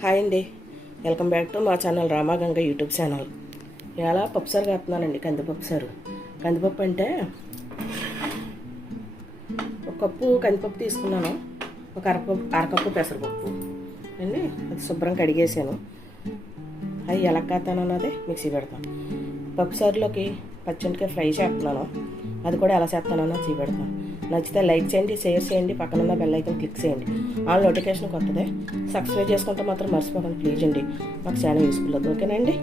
Hi అండి, welcome back to మా channel Ramaganga YouTube channel. ఇలా పప్పుసారు వేస్తున్నానండి. కందిపప్పు సారు. కందిపప్పు అంటే ఒక కప్పు కందిపప్పు తీసుకున్నాను. ఒక అరకప్పు పెసరపప్పు అండి. అది శుభ్రం కడిగేసాను. అది ఎలా కాతానన్నది మిక్సీ పెడతాను. పప్పుసారులోకి పచ్చిమిరపకాయ ఫ్రై చేస్తున్నాను. అది కూడా ఎలా చేస్తానో చూపెడతాను. నచ్చితే లైక్ చేయండి, షేర్ చేయండి, పక్కన బెల్ ఐకాన్ క్లిక్ చేయండి. ఆల్ నోటిఫికేషన్ కొత్తదే. సబ్స్క్రైబ్ చేసుకుంటే మాత్రం మర్చిపోకండి ప్లీజ్ అండి. మాకు చాలా యూస్ఫుల్ అవుతుంది. ఓకేనండి.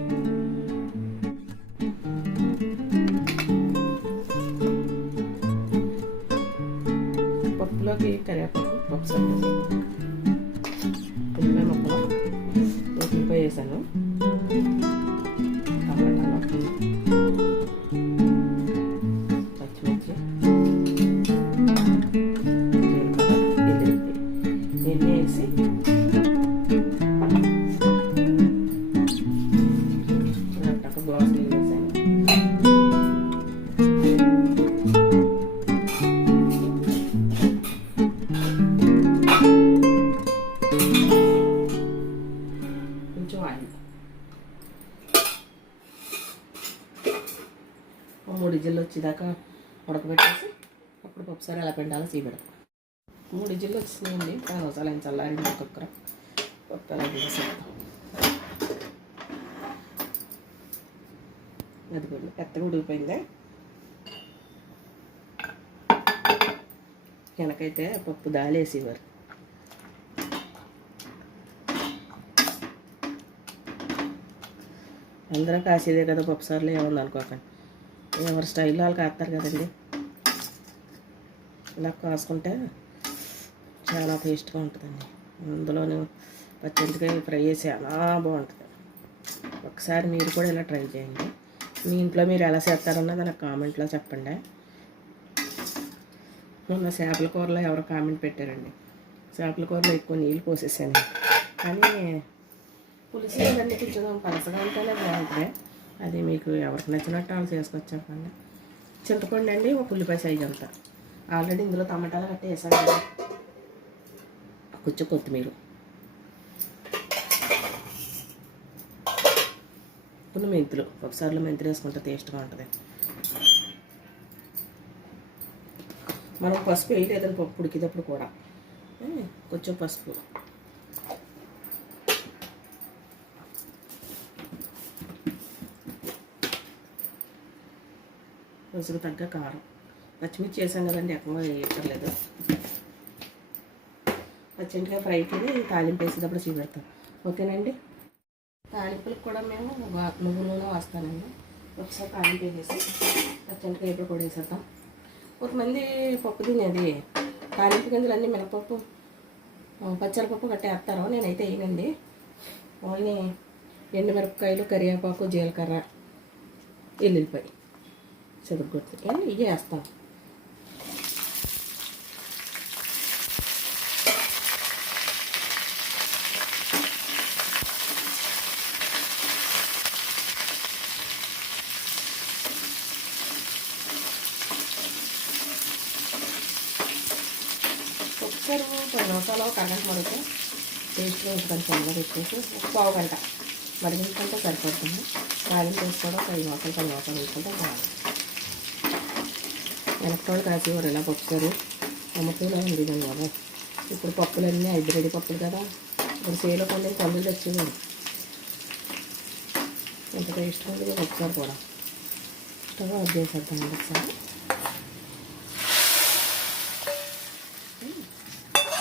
పప్పులోకి కరివేపాకు, పప్పు సబ్జీ, ఉల్లిపాయ ముక్కలు, ఉల్లిపాయ వేసాను, టమాటాలు, పచ్చిమిర్చి, ఇవన్నీ వేసి ఒక గ్లాస్ నీళ్ళు వేసాను. కొంచెం ఆయిల్, 3 విజిల్లు వచ్చేదాకా ఉడకబెట్టేసి అప్పుడు పప్పుసారి ఎలా పెట్టాలో చూపెడతాం. 3 విజిల్లు వచ్చినాయండి. కానీ ఒకసారి ఆయన చల్లారింది ఒక్కొక్కరు పప్పు ఎలా తీసేస్తాం. అది కూడా మెత్తగా ఉడికిపోయింది. వెనకైతే పప్పు దాలేసేవారు. అందరూ కాసేదే కదా పప్పుసార్లు, ఏముంది అనుకోకండి. ఎవరి స్టైల్లో వాళ్ళు కాస్తారు కదండి. ఇలా కాసుకుంటే చాలా టేస్ట్గా ఉంటుందండి. అందులోనే పచ్చిమిరపకాయ ఫ్రై చేసి చాలా బాగుంటుంది. ఒకసారి మీరు కూడా ఇలా ట్రై చేయండి. మీ ఇంట్లో మీరు ఎలా చేస్తారన్నది నాకు కామెంట్లో చెప్పండి. మొన్న చేపల కూరలో ఎవరో కామెంట్ పెట్టారండి. చేపల కూరలో ఎక్కువ నీళ్ళు పోసేసాను. కానీ పులుసు ఇవన్నీ కొంచెం పలసగా ఉంటేనే బాగుంటుంది. అది మీకు ఎవరికి నచ్చినట్టు వాళ్ళు చేసుకొచ్చాకండి. చింతపండు అండి, ఒక ఉల్లిపాయ సైజ్ అంతా. ఆల్రెడీ ఇందులో టమాటాలు కట్టి వేసాను కదా. కొంచెం కొత్తిమీర, కొన్ని మెంతులు. ఒకసారిలో మెంతులు వేసుకుంటే టేస్ట్గా ఉంటుంది. మనం పసుపు వేయలేదని పప్పు ఉడికేటప్పుడు కూడా కొంచెం పసుపు, రుచికి తగ్గ కారం, పచ్చిమిర్చి వేసాం కదండి, ఎక్కువ వేయక్కర్లేదు. పచ్చిమిరపకాయ ఫ్రైకి తాలింపు వేసేటప్పుడు చూపెడతాం. ఓకేనండి. తాలింపులకు కూడా మేము నువ్వు నూనె వేస్తానండి. ఒకసారి తాలింపు వేసేసి పచ్చిమిరపకాయ ఇప్పుడు కూడా వేసేద్దాం. కొంతమంది పప్పు తినేది తాలింపు గింజలు అన్నీ మినపప్పు, పచ్చరిపప్పు గట్టి వేస్తారు. నేనైతే వేయనండి. ఓన్లీ ఎండుమిరపకాయలు, కరివేపాకు, జీలకర్ర, ఎల్లుల్లిపాయ చెదురుగొట్టి ఇవి వేస్తాం. ఒకసారి 10 నిమిషాలు, ఒక అరగంట మరిగితే టేస్ట్గా ఉంటుంది. చల్లగా పెట్టేసి ఒక పావు గంట మరిగించుకుంటే సరిపోతుంది. తాలింపు వేసుకోవడం 5 నిమిషాలు 10 నిమిషాలు వేసుకుంటే బాగుంటుంది. వెనకటోళ్ళు కాసేవారు ఇలా పప్పుసారు అమ్మటూలో ఉండేదాన్ని కదా. ఇప్పుడు పప్పులన్నీ హైబ్రిడ్ పప్పులు కదా. ఇప్పుడు సేలో కొన్ని పనులు తెచ్చేవారు. ఎంత టేస్ట్గా ఉంటుంది పప్పుసారు కూడా. స్టవ్ ఆఫ్ చేసేద్దాం ఒకసారి.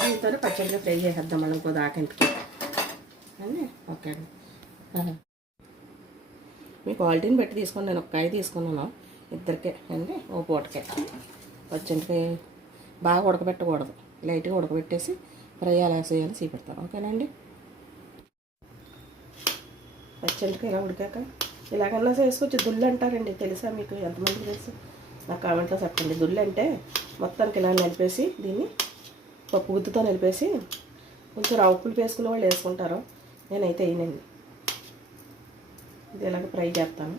దీంతో పచ్చడిగా ఫ్రై చేసేద్దాం మనం ఇంకో దాకింటికి అని. ఓకే అండి. మీ క్వాలిటీని బట్టి తీసుకోండి. నేను ఒక కాయ తీసుకున్నాను ఇద్దరికే అండి, ఓ పూటకే. పచ్చిమిరపకాయ బాగా ఉడకబెట్టకూడదు, లైట్గా ఉడకబెట్టేసి ఫ్రై ఎలా వేసేయాలి చూపెడతాను. ఓకేనండి. పచ్చిమిరపకాయ ఇలా ఉడికాక ఇలాగన్నా చేసుకోవచ్చు. దుల్లు అంటారండి, తెలుసా మీకు? ఎంతమందికి తెలుసు నాకు కామెంట్లో చెప్పండి. దుల్లు అంటే మొత్తానికి ఇలా నిలిపేసి దీన్ని పప్పు గుత్తుతో నిలిపేసి కొంచెం రవ్వ పులుపు వేసుకునే వాళ్ళు వేసుకుంటారు. నేనైతే వేయనండి. ఇది ఇలాగ ఫ్రై చేస్తాను.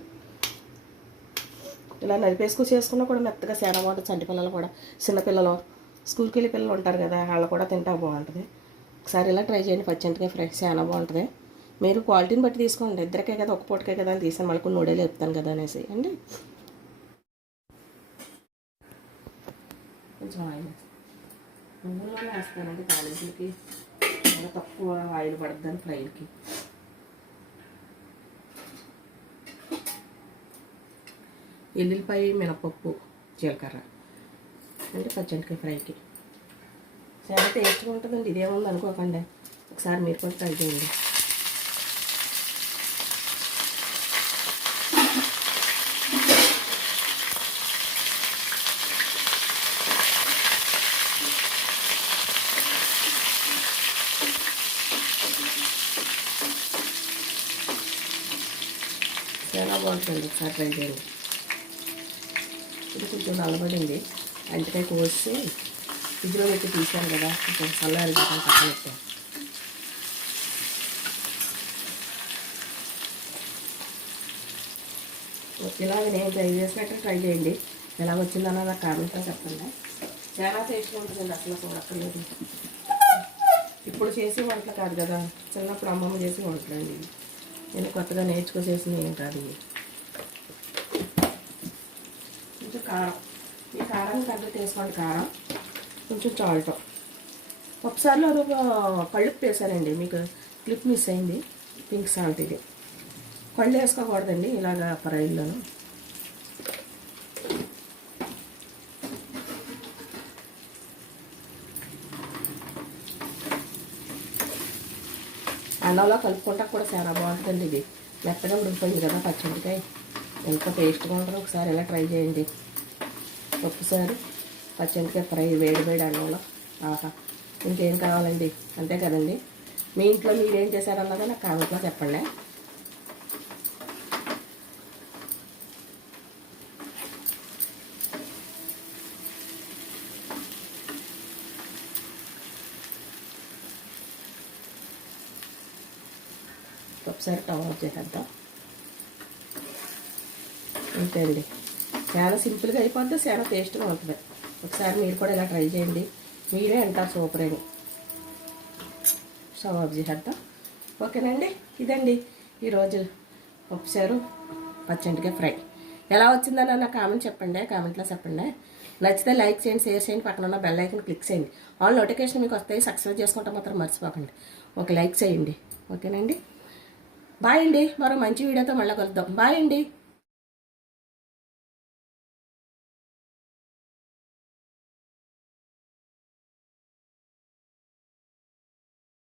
ఇలా నలిపేసుకు చేసుకున్నా కూడా మెత్తగా చాలా బాగుంటుంది. చంటి పిల్లలు కూడా, చిన్నపిల్లలు, స్కూల్కి వెళ్ళి పిల్లలు ఉంటారు కదా, వాళ్ళు కూడా తింటా బాగుంటుంది. ఒకసారి ఇలా ట్రై చేయండి. పచ్చంటికాయ ఫ్రై చాలా బాగుంటుంది. మీరు క్వాలిటీని బట్టి తీసుకోండి. ఇద్దరికే కదా, ఒక పూటకే కదా అని తీసాను, మళ్ళీ కొన్ని నూడేలు చెప్తాను కదా అనేసి అండి. కొంచెం ఆయిల్ నువ్వులోనే వేస్తానండి. తాలింపులకి చాలా తక్కువ ఆయిల్ పడుతుందని ఫ్రైకి. ఎల్లుల్లిపాయ, మినపప్పు, జీలకర్ర అంటే పచ్చంటికాయ ఫ్రైకి చాలా టేస్ట్గా ఉంటుందండి. ఇదేముంది అనుకోకండి, ఒకసారి మీరు కూడా ట్రై చేయండి. చాలా బాగుంటుంది, ఒకసారి ట్రై చేయండి. ఇది కొంచెం నల్లబడింది, అంటకాయ కోసి ఫ్రిడ్జ్లో పెట్టి తీసాను కదా, కొంచెం చల్లారి పక్కన పెట్టాను. ఇలాగ నేను ట్రై చేసినట్టు ట్రై చేయండి. ఎలా వచ్చిందన్న నాకు కామెంట్లో చెప్పండి. చాలా టేస్ట్గా ఉంటుందండి, అసలు చూడక్కర్లేదు. ఇప్పుడు చేసే వంటలు కాదు కదా, చిన్నప్పుడు అమ్మమ్మ చేసే వంటలు అండి. నేను కొత్తగా నేర్చుకోసేసిన ఏం కాదు. కొంచెం కారం, ఈ కారం తగ్గట్టు వేసుకోండి. కారం కొంచెం సాల్ట్. ఒకసారిలో కళ్ళుప్పు వేసానండి, మీకు క్లిప్ మిస్ అయింది. పింక్ సాల్ట్ ఇది. కళ్ళు వేసుకోకూడదండి ఇలాగా ఫ్రైల్లోను. అన్నంలో కలుపుకుంటా కూడా చాలా బాగుంటుందండి. ఇది మెత్తగా ఉడికిపోయింది కదా పచ్చడికాయ, ఎంత టేస్ట్గా ఉంటుందో ఒకసారి ఇలా ట్రై చేయండి. ఒక్కసారి పచ్చడికాయ ఫ్రై వేడి వేడి అన్నంలో ఆహా, ఇంకేం కావాలండి, అంతే కదండి. మీ ఇంట్లో మీరేం చేశారన్నదో నాకు కామెంట్లో చెప్పండి. ఒకసారి టవ్ ఆఫ్ చేసేద్దాం. అంతే అండి, చాలా సింపుల్గా అయిపోద్ది, చాలా టేస్ట్గా ఉంటుంది. ఒకసారి మీరు కూడా ఇలా ట్రై చేయండి, మీరే అంటారు సూపర్ అని. స్టవ్ ఆఫ్ చేసేద్దాం. ఓకేనండి, ఇదండి ఈరోజు పప్పుచారు పచ్చంటికాయ ఫ్రై. ఎలా వచ్చిందని నా కామెంట్ చెప్పండి, కామెంట్లో చెప్పండి. నచ్చితే లైక్ చేయండి, షేర్ చేయండి, పక్కన ఉన్న బెల్ ఐకాన్ క్లిక్ చేయండి. ఆల్ నోటిఫికేషన్ మీకు వస్తాయి. సబ్స్క్రైబ్ చేసుకుంటే మాత్రం మర్చిపోకండి. ఒక లైక్ చేయండి. ఓకేనండి, బాయ్ అండి. మరో మంచి వీడియోతో మళ్ళీ కలుద్దాం. బాయ్ అండి.